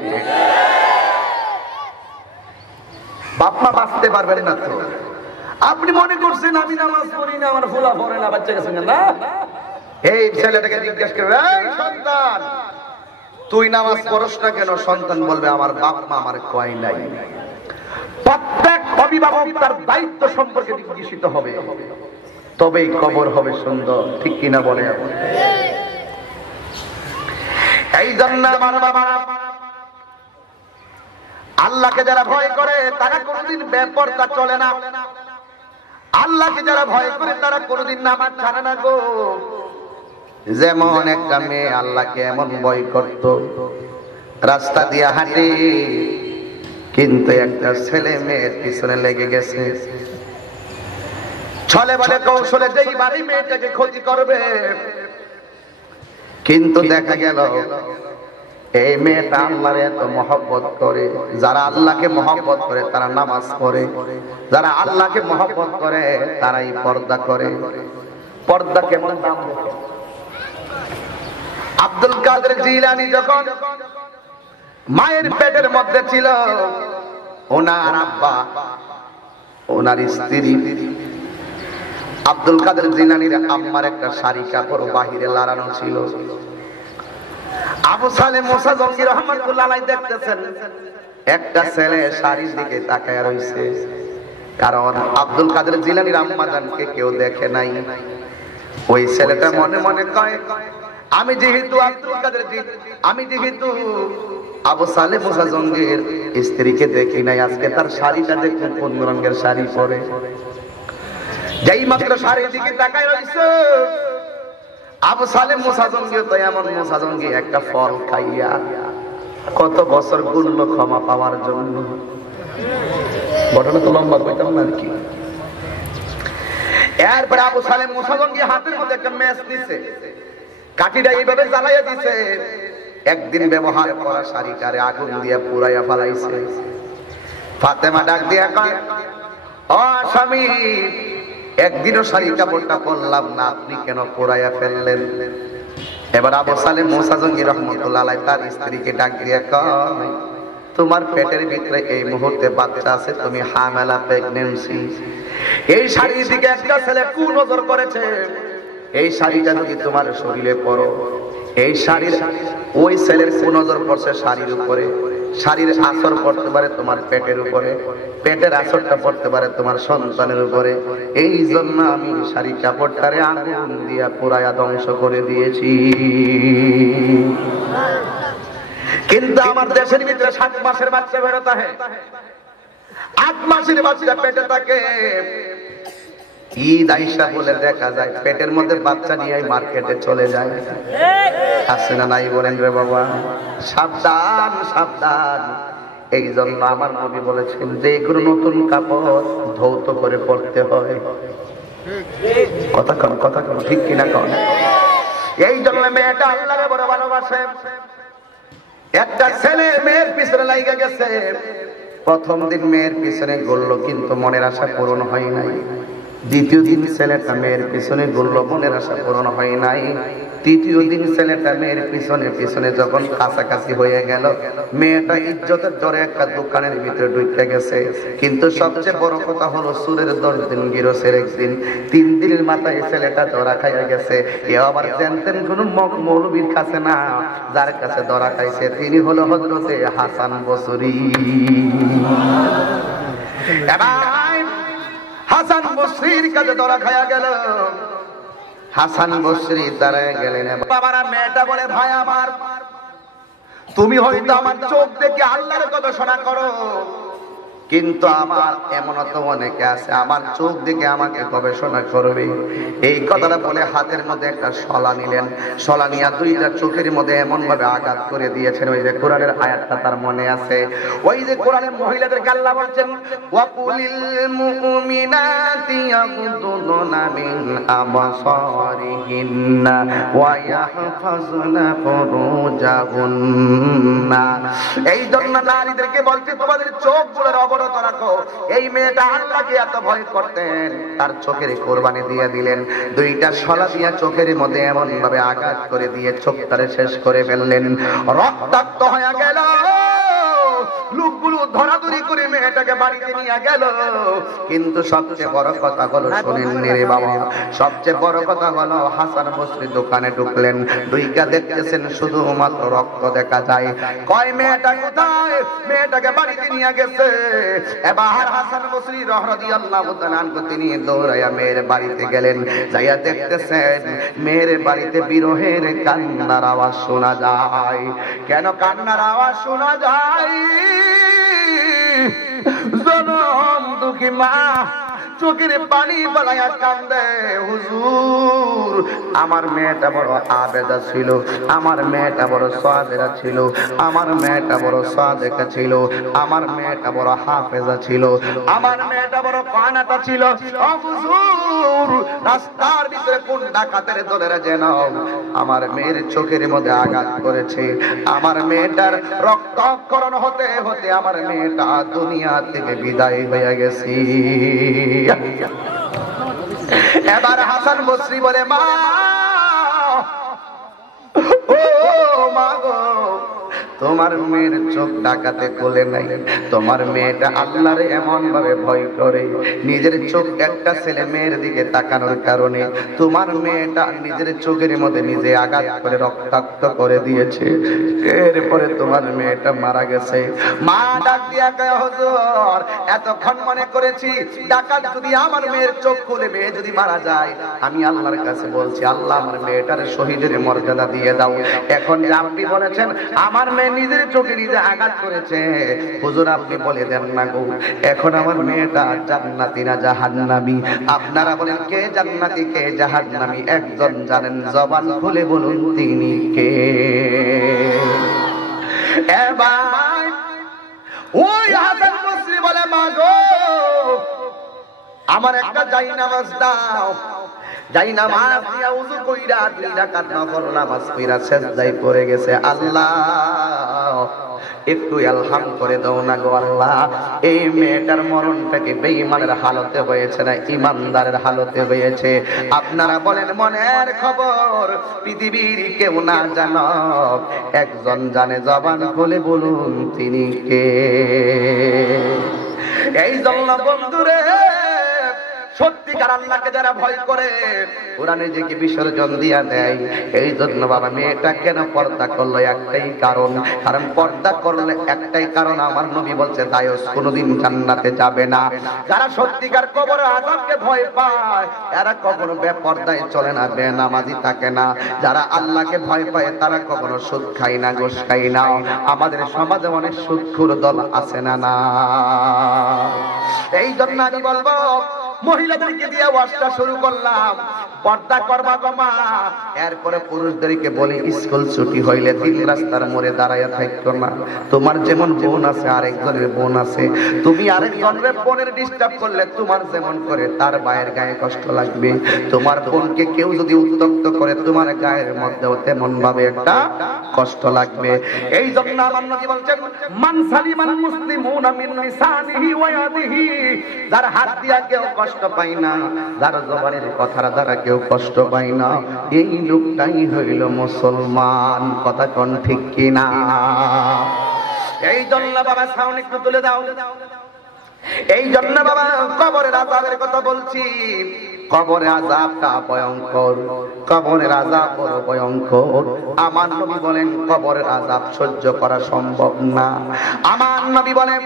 বাপ মা বাঁচতে পারবেন না তো। আপনি মনে করছেন আমি নামাজ পড়ি না, আমার ফুলা পড়ে না, বাচ্চা গেছে না, এই ছেলেটাকে জিজ্ঞেস করবে, এই সন্তান তুই নামাজ পড়স না কেন? সন্তান বলবে আমার বাপ মা আমার কয় নাই। প্রত্যেক অভিভাবক তার দায়িত্ব সম্পর্কে জিজ্ঞাসিত হবে, তবেই কবর হবে সুন্দর। ঠিক কিনা বলে? এই জন্য আমার বাবারা, আল্লাহকে যারা ভয় করে তারা কোনোদিন বেপরদা চলে না। আল্লাহকে যারা ভয় করে তারা কোনোদিন নামাজ ছাড়ে না গো। যেমন একটা মেয়ে আল্লাহকে এমন ভয় করত, রাস্তা দিয়ে হাঁটে, কিন্তু একটা ছেলে মেয়ের পিছনে লেগে গেছে, ছলে বলে কৌশলে যেই বাড়ি মেয়েটাকে ক্ষতি করবে। কিন্তু দেখা গেল এই মেয়েটা আল্লাহর এত মহব্বত করে। যারা আল্লাহকে মহব্বত করে তারা নামাজ পড়ে, যারা আল্লাহকে মহব্বত করে তারাই পর্দা করে। পর্দা কেমন দাম দেখে। আব্দুল কাদের জিলানী যখন মায়ের পেটের মধ্যে ছিল, ওনার আব্বা, ওনার স্ত্রী আব্দুল কাদের জিলানীর আম্মার একটা শাড়ি কাপড় বাহিরে লাড়ানো ছিল। আবু সালেহ মুসা জঙ্গি রহমাতুল্লাহ আলাইহি দেখতেছেন একটা ছেলে শাড়ির দিকে তাকায় রইছে, কারণ আব্দুল কাদের জিলানীর আম্মা জানকে কেউ দেখে নাই। ওই ছেলেটা মনে মনে কয়, আমি যেহেতু আব্দুল কাদের আমি যেহেতু আবু সালেহ মুসা জঙ্গির স্ত্রীকে দেখি নাই, আজকে তার শাড়িটা দেখে কোন রঙের শাড়ি পরে। যেই মাত্র শাড়ির দিকে তাকায় রইছে, আবু সালেহ মুসা জঙ্গি তো এমন মুসা জঙ্গি একটা ফল খাইয়া কত বছর গুনলো ক্ষমা পাওয়ার জন্য। ঘটনা তো লম্বা কইতাম না আর কি। এরপরে আবু সালেহ মুসা জঙ্গি হাতের মধ্যে একটা ম্যাচ নিছে, কাঠিটা এইভাবে জ্বালাইয়া দিছে, একদিন ব্যবহার করা শাড়িটারে আগুন দিয়ে পুরাইয়া ফেলাইছে। ফাতেমা ডাক দিয়া কয়, ও স্বামী, একদিনও শাড়ি কাপড়টা পরলাম না, আপনি কেন পোড়াইয়া ফেললেন? এবার আবু সালেহ মুসা জঙ্গি রহমাতুল্লাহ আলাইহি তার স্ত্রীকে ডাক দিয়ে কয়, তোমার পেটের ভিতরে এই মুহূর্তে বাচ্চা আছে, তুমি হামেলা, প্রেগন্যান্সি। এই শাড়ির দিকে একটা ছেলে কুনজর করেছে। এই শাড়িটা যদি তোমার শরীরে পরো, এই শাড়ির ওই ছেলের কুনজর পড়ছে শাড়ির উপরে, শাড়ির আসর পড়তে পারে তোমার পেটের উপরে, পেটের আসরটা পড়তে পারে তোমার সন্তানের উপরে। এই জন্য আমি শাড়ি কাপড়টারে আগুন দিয়া পুরায়া ধ্বংস করে দিয়েছি। কিন্তু আমার দেশের ভিতরে 7 মাসের বাচ্চা বেরোতে হয়, 8 মাসের বাচ্চা পেটে থাকে। ঈদ আইসা বলে দেখা যায় পেটের মধ্যে বাচ্চা নিয়ে মার্কেটে চলে যায়। আছে না নাই বলেন রে বাবা? সাবধান সাবধান। এই জন্য আমার নবী বলেছেন যে এগুলো নতুন কাপড় ধৌত করে পড়তে হয়। কথা কন ঠিক কিনা কন? এই জন্য মেয়েটা আল্লাহকে বড় ভালোবাসে। একটা ছেলে মেয়ের পিছনে লাগা গেছে, প্রথম দিন মেয়ের পিছনে ঘুরলো কিন্তু মনের আশা পূরণ হয় নাই। দ্বিতীয় দিন ছেলেটা মেয়ের পিছনে ঘুরলো, মনের আশা পূরণ হয় নাই। তৃতীয় দিন ছেলেটা মেয়ের পিছনে যখন কাছাকাছি হয়ে গেল, মেয়েটা ইজ্জতের জ্বরে একটা দোকানের ভিতরে ঢুকে গেছে। কিন্তু সবচেয়ে বড় কথা হলো সুরের 10 দিন গিরসের 1 দিন, 3 দিনের মাথায় ছেলেটা ধরা খাইয়া গেছে। এও আবার জানতেন কোন মৌলবীর কাছে না, যার কাছে ধরা খাইছে তিনি হলো হযরতে হাসান বসরি। হাসান বসরির কাছে ধরা খাইয়া গেল। হাসান বসরি দাঁড়ায় গেলেন। বাবারা মেয়েটা বলে, ভাই আমার, তুমি হয়তো আমার চোখ দেখে আল্লাহর গবেষণা করো, কিন্তু আমার এমন তো অনেকে আছে আমার চোখ দেখে আমাকে গবেষণা করবে। এই কথাটা বলে হাতের মধ্যে একটা শলা নিলেন, শলা নিয়ে দুইটা চোখের মধ্যে এমন ভাবে আঘাত করে দিয়েছেন। ওই যে কোরআনের আয়াতটা তার মনে আছে, ওই যে কোরআনের মহিলাদেরকে আল্লাহ বলছেন ওয়াকুলিল মুমিনাতি ইয়াগুদুনা মিন আবসারিহিন্না ওয়া ইয়াহফাজনা ফুরুজাহুন্না। এই জন্য নারীদেরকে বলছে তোমাদের চোখগুলোর অবরত রাখো। এই মেয়েটা আল্লাহকে এত ভয় করতেন, তার চোখের কোরবানি দিয়ে দিলেন, দুইটা শলা দিয়া চোখের মধ্যে এমন ভাবে আঘাত করে দিয়ে চোখটারে শেষ করে ফেললেন। রক্তাক্ত হয়ে গেল, লোকগুলো ধরাধরি করে মেয়েটাকে বাড়িতে নিয়ে গেল। কিন্তু সবচেয়ে বড় কথা হলো, শুনেননি রে বাবা, সবচেয়ে বড় কথা হলো হাসান বসরি দোকানে ঢুকলেন, দুইটা দেখতেছেন শুধুমাত্র রক্ত দেখা যায়। কয় মেয়েটা কোথায়? মেয়েটাকে বাড়িতে নিয়ে গেছে। এবার হাসান বসরি রাদিয়াল্লাহু তাআলা আনহু তিনি দৌড়াইয়া মেয়ের বাড়িতে গেলেন, যাইয়া দেখতেছেন মেয়ের বাড়িতে বিরহের কান্নার আওয়াজ শোনা যায়। কেন কান্নার আওয়াজ শোনা যায়? জনম দুঃখী মা চোখের পানি বালাইয়া কান্দে, হুজুর আমার মেয়েটা বড় আবেদা ছিল, আমার মেয়েটা বড় সাদেরা ছিল, আমার মেয়েটা বড় সাদেকা ছিল, আমার মেয়েটা বড় হাফেজা ছিল, আমার মেয়েটা বড় কানাটা ছিল। ও হুজুর রাস্তার ভিতরে কোন ডাকাতের দলেরা যেন আমার মেয়ের চোখের মধ্যে আঘাত করেছে, আমার মেয়েটার রক্তক্ষরণ হতে হতে আমার মেয়েটা দুনিয়া থেকে বিদায় হয়ে গেছে। এবার হাসান বসরি বলে মা, ও মা গো, তোমার মেয়ের চোখ ডাকাতে কোলে নাই, তোমার মেয়েটা আল্লাহরে এমন ভাবে ভয় করে, নিজের চোখ একটা ছেলে মেয়ের দিকে তাকানোর কারণে তোমার মেয়েটা নিজের চোখের মধ্যে নিজে আঘাত করে রক্তাক্ত করে দিয়েছে। এরপরে তোমার মেয়েটা মারা গেছে। মা ডাক দিয়া কয় হুজুর এতক্ষণ মনে করেছি ডাকাত যদি আমার মেয়ের চোখ খুলে মেয়ে যদি মারা যায়, আমি আল্লাহর কাছে বলছি আল্লাহ আমার মেয়েটার শহীদের মর্যাদা দিয়ে দাও। এখন যে আপনি বলেছেন আমার মেয়ে নিজের চোখে নিজে আঘাত করেছে, হুজুর আপনি বলে দেন না গো এখন আমার মেয়েটা জান্নাতি না জাহান্নামী? আপনারা বলেন কে জান্নাতি কে জাহান্নামী? একজন জানেন, জবান খুলে বলুন তিনি কে? এবার ওই হাসান বসরি বলে মা গো আমার একটা জায়নামাজ দাও। জায়নামাজ দিয়া ওযু কইরা 2 রাকাত নফল নামাজ পড়া সিজদায় পড়ে গেছে। আল্লাহ একটু ইলহাম করে দাও না গো আল্লাহ, এই মেয়েটার মরণটা কি বেঈমানের হালতে হয়েছে না ইমানদারের হালতে হয়েছে? আপনারা বলেন মনের খবর পৃথিবীর কেউ না জানো, একজন জানে, জবান খুলে বলুন তিনি কে? এই জন্য বন্ধুরে সত্যিকার আল্লাহকে যারা ভয় করে কোরআনে যে কি বিসর্জন দিয়া দেয়। এই জন্য বাবা মেয়েটা কেন পর্দা করলো? একটাই কারণ, কারণ পর্দা করলে একটাই কারণ, আমার নবী বলছে দায়স কোনোদিন জান্নাতে যাবে না। যারা সত্যিকার কবর আযাবকে ভয় পায় এরা কখনো বেপর্দায় চলে না, বেনামাজি থাকে না। যারা আল্লাহকে ভয় পায় তারা কখনো সুদ খায় না, ঘুষ খায় না। আমাদের সমাজে অনেক সুদখোর দল আছে না না? এই জন্য আমি বলবো মহিলাদেরকে দিয়ে ওয়াজটা শুরু করলাম, পর্দা করবা গো মা। এরপরে পুরুষদেরকে বলি স্কুল ছুটি হইলে 3 রাস্তার মোড়ে দাঁড়ায়া থাকতো না। তোমার যেমন বোন আছে আরেকজনের বোন আছে, তুমি আরেকজনের বোনের ডিস্টার্ব করলে তোমার যেমন করে তার ভাইয়ের গায়ে কষ্ট লাগবে। তোমার বোনকে কেউ যদি উত্ত্যক্ত করে তোমার গায়ের মধ্যেও তেমন ভাবে একটা কষ্ট লাগবে। এই জন্য আমার নবী বলছেন মান সালিমাল মুসলিমুনা মিন লিসানিহি ওয়া ইয়াদিহি, যার হাত দিয়া কেউ কষ্ট পায় না, যার জবানের কথার দ্বারা কেউ কষ্ট পায় না, এই লোকটাই হইল মুসলমান। কথা কোন ঠিক কিনা? এই জন্য বাবা সাউন্ড একটু তুলে দাও। এই জন্য বাবা কবরের আযাবের কথা বলছি। কবরের আযাবটা ভয়ঙ্কর, কবরের আযাব বড় ভয়ঙ্কর। আমার নবী বলেন কবরের আযাব সহ্য করা সম্ভব না। আমার নবী বলেন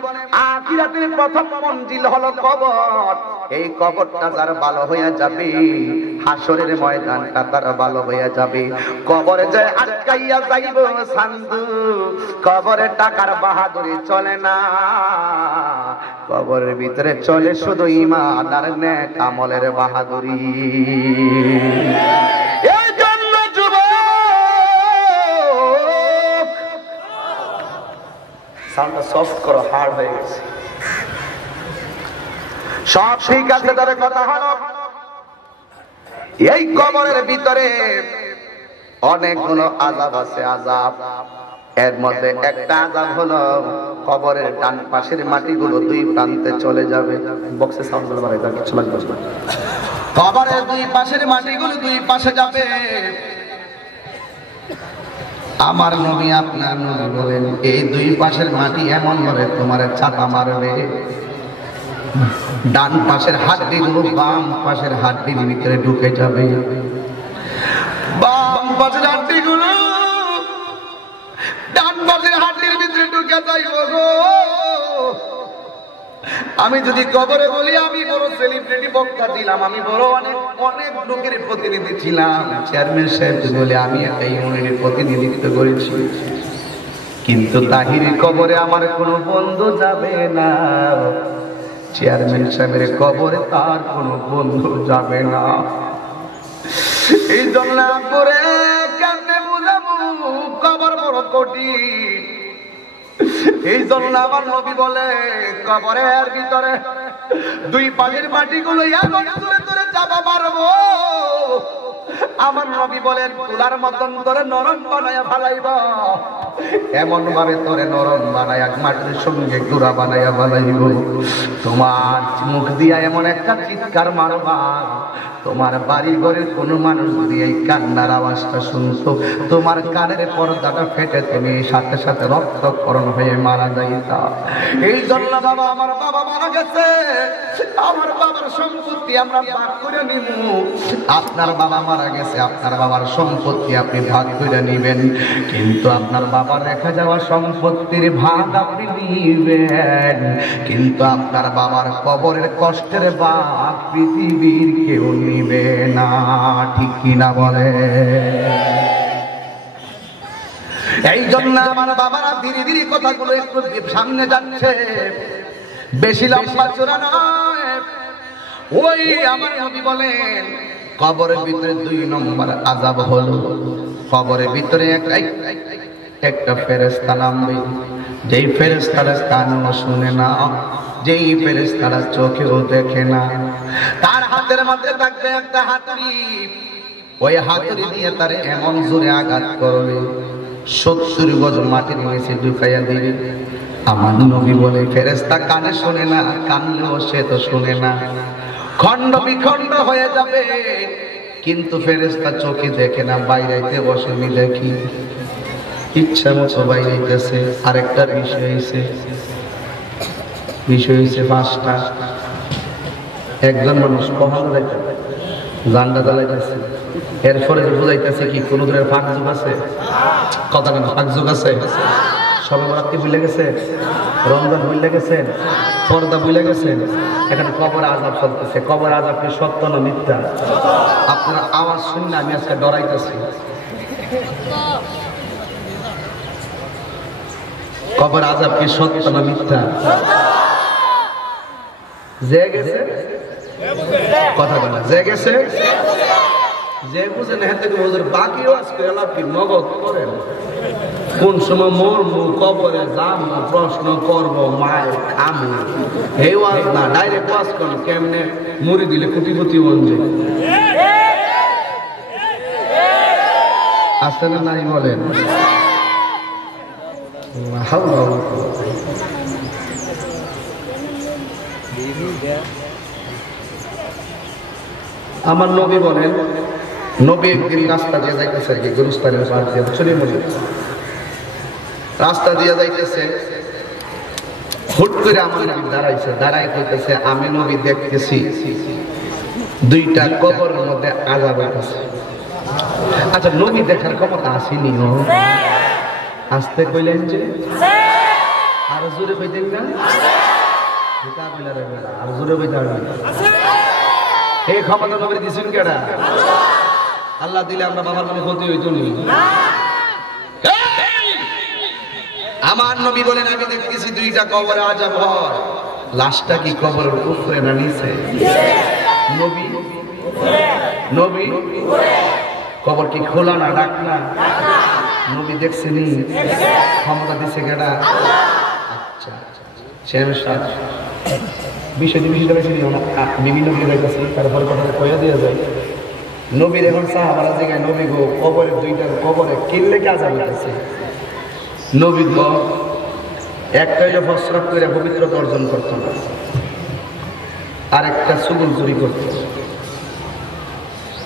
আখিরাতের প্রথম মঞ্জিল হলো কবর। এই কবরটা যার ভালো হয়ে যাবে হাসরের ময়দানটা তার ভালো হইয়া যাবে। কবরে যায় আটকাইয়া যাইব সান্দু, কবরে টাকার বাহাদুরি চলে না, কবরের ভিতরে চলে শুধু ঈমান আর নেক আমলের বাহাদুরি। এই জন্য যুবক, সাউন্ডটা সফট করো, হার্ড হয়ে গেছে। সব ঠিক আছে, তবে কথা হলো এই কবরের ভিতরে অনেকগুলো আযাব আছে। আযাব, এর মধ্যে একটা আযাব হলো কবরের ডান পাশের মাটিগুলো দুই প্রান্তে চলে যাবে। বক্সে সাউন্ড গুলো বাড়াই দাও, কিছু লাগবে না। কবরের দুই পাশের মাটিগুলো দুই পাশে যাবে। আমার নবী, আপনার নবী বলেন, এই দুই পাশের মাটি এমন ভাবে তোমার চাপা মারবে, ডান পাশের হাড্ডিগুলো বাম পাশের হাড্ডির ভিতরে ঢুকে যাবে। বাম পাশের হাড্ডিগুলো ডান পাশের হাড্ডির ভিতরে ঢুকে যাইব গো। আমি যদি কবরে বলি আমি বড় সেলিব্রিটি বক্তা ছিলাম, আমি বড় অনেক অনেক লোকের প্রতিনিধি ছিলাম, চেয়ারম্যান সাহেব বলে আমি একটা ইউনিয়নের প্রতিনিধিত্ব করেছি, কিন্তু তাহিরের কবরে আমার কোনো বন্ধু যাবে না, চেয়ারম্যান সাহেবের কবরে তার কোনো বন্ধু যাবে না। এই জন্য করে কেমনে বুঝাবো কবর বড় কঠিন। এই জন্য আমার নবী বলে কবরের ভিতরে দুই পাশের মাটিগুলো এমন তুলে তুলে চাপা মারবো, আমার নবী বলেন তুলার মতন তোরে নরম বানায়া ফালাইব, এমন ভাবে তোরে নরম বানায়া মাটির সঙ্গে গুঁড়া বানায়া ফালাইব। তোমার মুখ দিয়া এমন একটা চিৎকার মারবা, তোমার বাড়ি ঘরের কোনো মানুষ যদি এই কান্নার আওয়াজটা শুনতো, তোমার কানের পর্দাটা ফেটে তুমি সাথে সাথে রক্তক্ষরণ হয়ে মারা যাইতা। এই জন্য বাবা, আমার বাবা মারা গেছে, আমার বাবার সম্পত্তি আমরা ভাগ করে নিব। আপনার বাবা মারা গেছে, আপনার বাবার সম্পত্তি আপনি ভাগ করে নিবেন, কিন্তু আপনার বাবার রেখে যাওয়া সম্পত্তির ভাগ আপনি নিবেন, কিন্তু আপনার বাবার কবরের কষ্টের ভাগ পৃথিবীর কেউ নিবে না। ঠিক কিনা বলে? এই জন্য আমার বাবারা ধীরে ধীরে কথাগুলো একটু সামনে যাচ্ছে, বেশি লম্বা চূড়া নয়। ওই আমার নবী বলেন কবরের ভিতরে দুই নম্বর আযাব হলো, কবরের ভিতরে একটা ফেরেশতা নামবে, যেই ফেরেশতারা কানেও শুনে না, যেই ফেরেশতারা চোখেও দেখে না, তার হাতের মধ্যে থাকবে একটা হাতুড়ি, ওই হাতুড়ি দিয়ে তারে এমন জোরে আঘাত করবে 70 গজ মাটির নিচে ঢুকাইয়া দিবে। আমার নবী বলে ফেরেশতা কানে শুনে না, কানলেও সে তো শুনে না, খণ্ড বিখণ্ড হয়ে যাবে, কিন্তু ফেরেশতা চোখে দেখে না, বাইরেতে বসে আমি দেখি ইচ্ছা মতো বাইরেতেছে। আরেকটা বিষয় হয়েছে 5টা। একজন মানুষ কখন জান্ডা জ্বালাইতেছে, এরপরে বুঝাইতেছে কি কোন ধরনের ফাঁক যুগ আছে, কথা কেন ফাঁক যুগ আছে, সবে বরাত্রি ভুলে গেছে, রমজান ভুলে গেছেন, পর্দা ভুলে গেছেন, এখানে কবর আযাব চলতেছে। কবর আযাব কি সত্য না মিথ্যা? আপনার আওয়াজ শুনলে আমি আজকে ডরাইতেছি। কবর আযাব কি সত্য না মিথ্যা? যে গেছে কথা বলে, যে গেছে যে বুঝে না থেকে হুজুর বাকিও আজকে এলাপ কি নগদ করেন, কোন সময় মরবো কবরে যাবো প্রশ্ন করবো মায়ের খামু, এই ওয়াজ না, ডাইরেক্ট ওয়াজ করেন কেমনে মুড়ি দিলে কোটিপতি বনবে। আসে না নাই বলেন? আমার নবী বলেন, নবী একদিন রাস্তা দিয়ে যাইতেছে আর কি, গুরুস্থানের পাশ দিয়ে চলে মরি, রাস্তা দিয়ে যাইতেছে, হুট করে আমার নবী দাঁড়াইছে, দাঁড়াই কইতেছে আমি নবী দেখতেছি 2টা কবরের মধ্যে আযাব হইতেছে। আচ্ছা, নবী দেখার ক্ষমতা আসেনি? আসতে কইলেন যে, আরো জোরে কইতেন না, আর জোরে কইতে হবে। এই ক্ষমতা নবীর দিছেন কেডা? আল্লাহ দিলে আমরা বাবার কোনো ক্ষতি হইতো নি। আমার নবী বলেন আমি দেখতেছি দুইটা কবরে আযাব হয়, লাশটা কি কবরের উপরে না নিচে? নবী নবী কবর কি খোলা না ঢাকনা? নবী দেখছেনি, ক্ষমতা দিছে কেডা? আচ্ছা বিষয়টা বেশি বিভিন্ন তারপরে কথা কয়ে দেওয়া যায়। নবীর এখন সাহাবারা জায়গায় নবী গো কবরের দুইটার কবরে কিনলে কাজ হইতেছে। নবী গো একটা প্রস্রাব করে পবিত্রতা অর্জন করত না, আরেকটা সুগুল চুরি করত।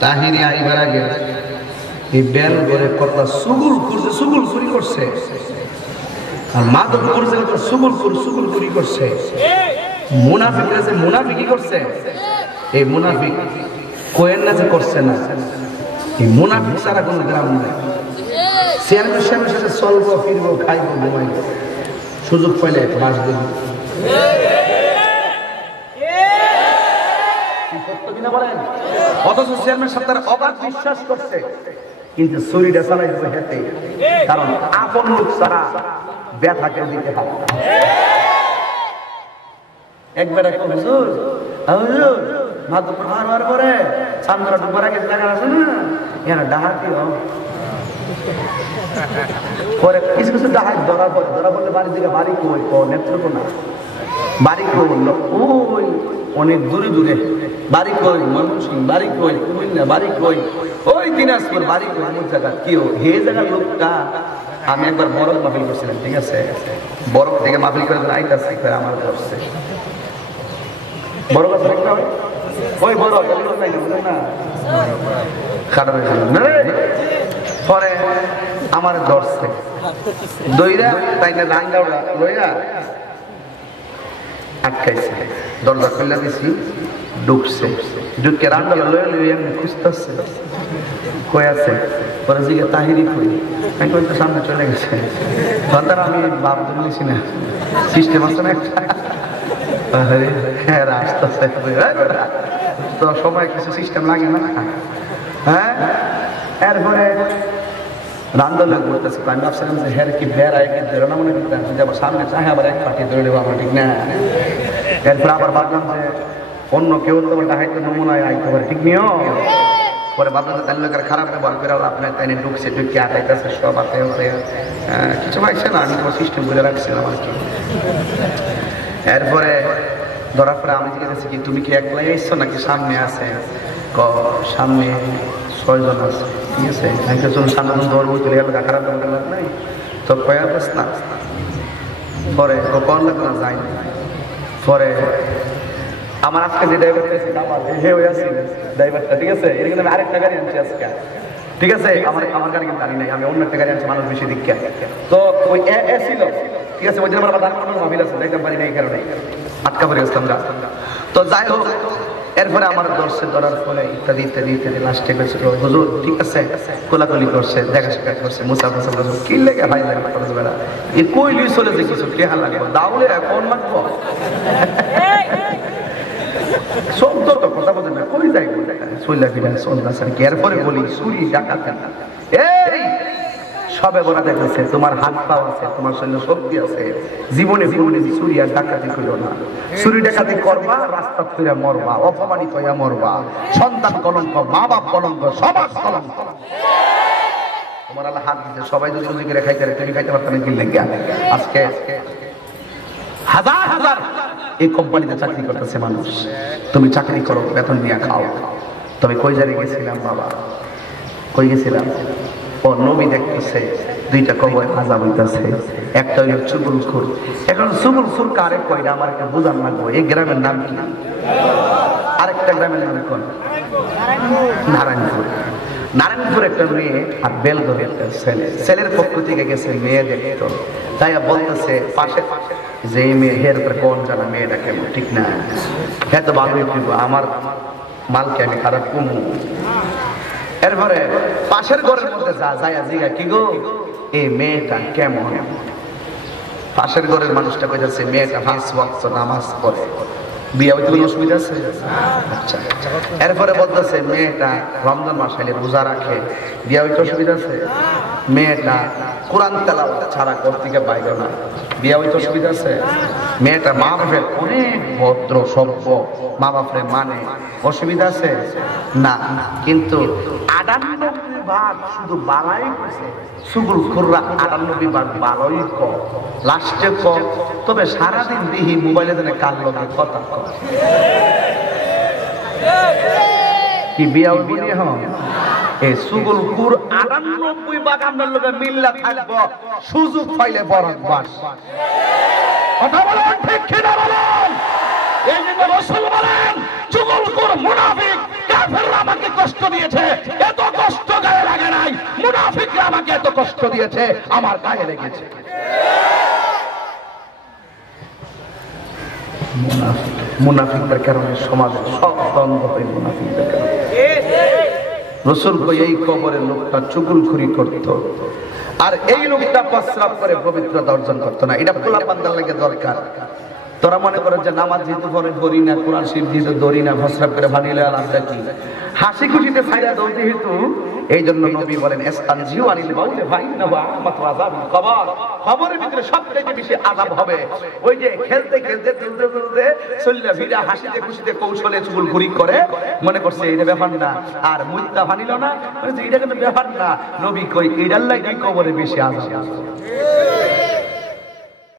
তাহিরি আইবার আগে এই বেল করে কথা সুগুল করছে, সুগুল চুরি করছে, আর মাদক করছে সুগুল চুরি করছে। মুনাফিকরা যে মুনাফিকি করছে, এই মুনাফিক কোয়েন না যে করছে না, এই মুনাফিক ছাড়া কোনো গ্রাম নাই। চেয়ারম্যান সাহেবের সাথে চলবো ফিরবো খাইবো ঘুমাইবো, সুযোগ পাইলে বাস দেব। অথচ চেয়ারম্যান সাহেব তার অবাধ বিশ্বাস করছে, কিন্তু শরীরটা চালাই দেবে হেঁটে, কারণ আপন লোক ছাড়া ব্যথাকে দিতে হবে। একবার একটা হুজুর মাধবপুর হারবার পরে চান্দরা ডুবার আগে জায়গা আছে না, এখানে ডাহাতি পরে কিছু কিছু ডাহাত ধরা পড়লে বাড়ির দিকে বাড়ি কই নেত্রকোনা বাড়ি কই বললো, ওই অনেক দূরে দূরে বাড়ি কই, ময়মনসিংহ বাড়ি কই, কুমিল্লা বাড়ি কই, ওই দিনাজপুর বাড়ি কই, অমুক জায়গা কেউ হে জায়গার লোকটা। আমি একবার বরফ মাহফিল করছিলাম, ঠিক আছে, বরফ থেকে মাহফিল করে আইতাছি আমার করছে বড় কথা একটা ওই বড় না খারাপ পরে আমার ধরছে দইরা তাই না রাঙ্গা লইয়া আটকাইছে, দরজা খুললা দিছি, ঢুকছে, ঢুকে রান্না লইয়া লইয়া এমনি খুঁজতেছে কই আছে, পরে জিগে তাহিরি কই, আমি কই তো সামনে চলে গেছে। তখন আমি ভাব ধরলেছি না, সিস্টেম আছে না একটা, তো সময় কিছু সিস্টেম লাগে না। হ্যাঁ, এরপরে রান্দালে করতেছি, আমি ভাবছিলাম যে হ্যাঁ কি বেড়ায় কি ধরে না মনে করতাম, যদি আবার সামনে চাহে আবার এক পাখি ধরে নেবো, আমার ঠিক না। এরপরে আবার ভাবলাম যে অন্য কেউ তো ডাহাইতে নমুনায় আইতে পারে, ঠিক নিও। পরে ভাবলাম তার লোকের খারাপ ব্যবহার করে আপনার তাই ঢুকছে, ঢুকে আটাইতেছে সব আতে কিছু পাইছে না, আমি তোমার সিস্টেম করে রাখছিলাম আর কি। এরপরে ধরার পরে আমি জিজ্ঞাসা কি তুমি কি একলাই এসছো নাকি সামনে আছে? সামনে 6 জন আছে, ঠিক আছে, সামনে ধর্ম চলে গেল, খারাপ নাই তো কয়া বেশ না। পরে কখন লাগবে না যাই, পরে আমার আজকে যে ড্রাইভারটা ড্রাইভারটা, ঠিক আছে, এর কিন্তু আমি আরেকটা গাড়ি আনছি আজকে, ঠিক আছে, আমার গাড়ি কিন্তু আনি নাই, আমি অন্য একটা গাড়ি আনছি মানুষ বেশি দীক্ষা। তো ওই ছিল, ঠিক আছে, ওই দিন আমার ভাবিল আছে যাইতে পারি না, এই কারণে আটকা পড়ে গেছিলাম। তো যাই হোক, এরপরে আমার ধরার পরে ইত্যাদি ইত্যাদি ইত্যাদি লাস্টে গেছিল হুজুর, ঠিক আছে, কোলাকুলি করছে, দেখা সাক্ষাৎ করছে, মুসা কি লেগে ভাই লাগবে খরচ বেড়া এ কইলি চলে যে কিছু কেহা লাগবে দাউলে কোন লাগবো শব্দ তো কথা বলতে না, কই যাই চলে ফিরে চলতেছে। এরপরে বলি চুরি ডাকাত এই সবে বলা দেখেছে, তোমার হাত পা আছে, তোমার শরীরে শক্তি আছে, জীবনে চুরি আর ডাকাতি করো না। চুরি ডাকাতি করবা, রাস্তা ফিরে মরবা, অপমানিত হইয়া মরবা, সন্তান কলঙ্ক, মা বাপ কলঙ্ক, সবার কলঙ্ক। তোমার আল্লাহ হাত দিতে, সবাই যদি রুজি করে খাইতে তুমি খাইতে পারতাম কিনলে আজকে হাজার হাজার এই কোম্পানিতে চাকরি করতেছে মানুষ, তুমি চাকরি করো, বেতন নিয়ে খাও। তবে কই জানি গেছিলাম বাবা, কই গেছিলাম, ও নবী দেখতেছে দুইটা কবর আযাব হইতাছে, একটা হইল চুগুলখুর। এখন চুগুলখুর কারে কইরা আমার একটা বুঝান লাগবো, এই গ্রামের নাম কি? আরেকটা গ্রামের নাম কোন? নারায়ণপুর। নারায়ণপুর একটা মেয়ে আর বেলগড়ে একটা ছেলে, ছেলের পক্ষ থেকে গেছে মেয়ে দেখতো, তাই বলতেছে পাশে যে মেয়ে হের উপরে কোন জানা মেয়েটা কেমন, ঠিক না, হ্যাঁ তো ভালোই দিব, আমার মালকে আমি খারাপ কমু। এরপরে পাশের ঘরের মধ্যে যায় জিগা কি গো এই মেয়েটা কেমন? পাশের ঘরের মানুষটা কইতাছে মেয়েটা 5 ওয়াক্ত নামাজ পড়ে, বিয়ে হইতে কোনো অসুবিধা আছে? আচ্ছা, এরপরে বলতেছে মেয়েটা রমজান মাস হলে রোজা রাখে, বিয়ে হইতে অসুবিধা আছে? মেয়েটা কোরআন তেলাওয়াত ছাড়া ঘর থেকে বাইরে না, বিয়ে হইতে অসুবিধা আছে? মেয়েটা মা বাপের অনেক ভদ্র সভ্য, মা বাপের মানে, অসুবিধা আছে? না। কিন্তু 98 ভাগ শুধু বালাই করছে, সুগুল খুররা 98 ভাগ বালাই কর, লাস্টে কর, তবে সারাদিন দিহি মোবাইলে দেনে কাল লগে কথা কর। কি বিয়া হইবনি হন? এই সুগুল খুর 98 ভাগ আপনার লগে মিল্লা থাকবো, সুযোগ পাইলে বরং বাস। কথা বলেন ঠিক কিনা বলেন? এই জন্য রাসূল বলেন চুগলখোর মুনাফিক কাফেররা আমাকে কষ্ট দিয়েছে, এত কষ্ট গায়ে লাগে নাই, মুনাফিকরা আমাকে এত কষ্ট দিয়েছে আমার গায়ে লেগেছে। মুনাফিকদের কারণে সমাজে সব দ্বন্দ্ব হয়, মুনাফিকদের কারণে। রাসূল কই এই কবরের লোকটা চুগলখড়ি করত, আর এই লোকটা প্রস্রাব করে পবিত্রতা অর্জন করতো না। এটা পোলা পান্দার লাগে দরকার। তোরা মনে করে যে নামাজ যেহেতু পরে পড়ি না, কোরআন শরীফ যেহেতু ধরি না, প্রস্রাব করে ভানিলে আলাদা কি হাসি খুশিতে ফায়দা দাও যেহেতু, এই জন্য নবী বলেন ইস্তানজিউ আনিল বাউলে ফাইন্নাহু আহমাতু আযাবিল কবর, কবরের ভিতরে সবথেকে বেশি আযাব হবে ওই যে খেলতে খেলতে চলতে চলতে চললে ভিড়া হাসিতে খুশিতে কৌশলে চুগলখড়ি করে, মনে করছে এটা ব্যাপার না, আর মুইতা ভানিল না, মানে এটা কিন্তু ব্যাপার না। নবী কই এটার লাগি কবরে বেশি আযাব।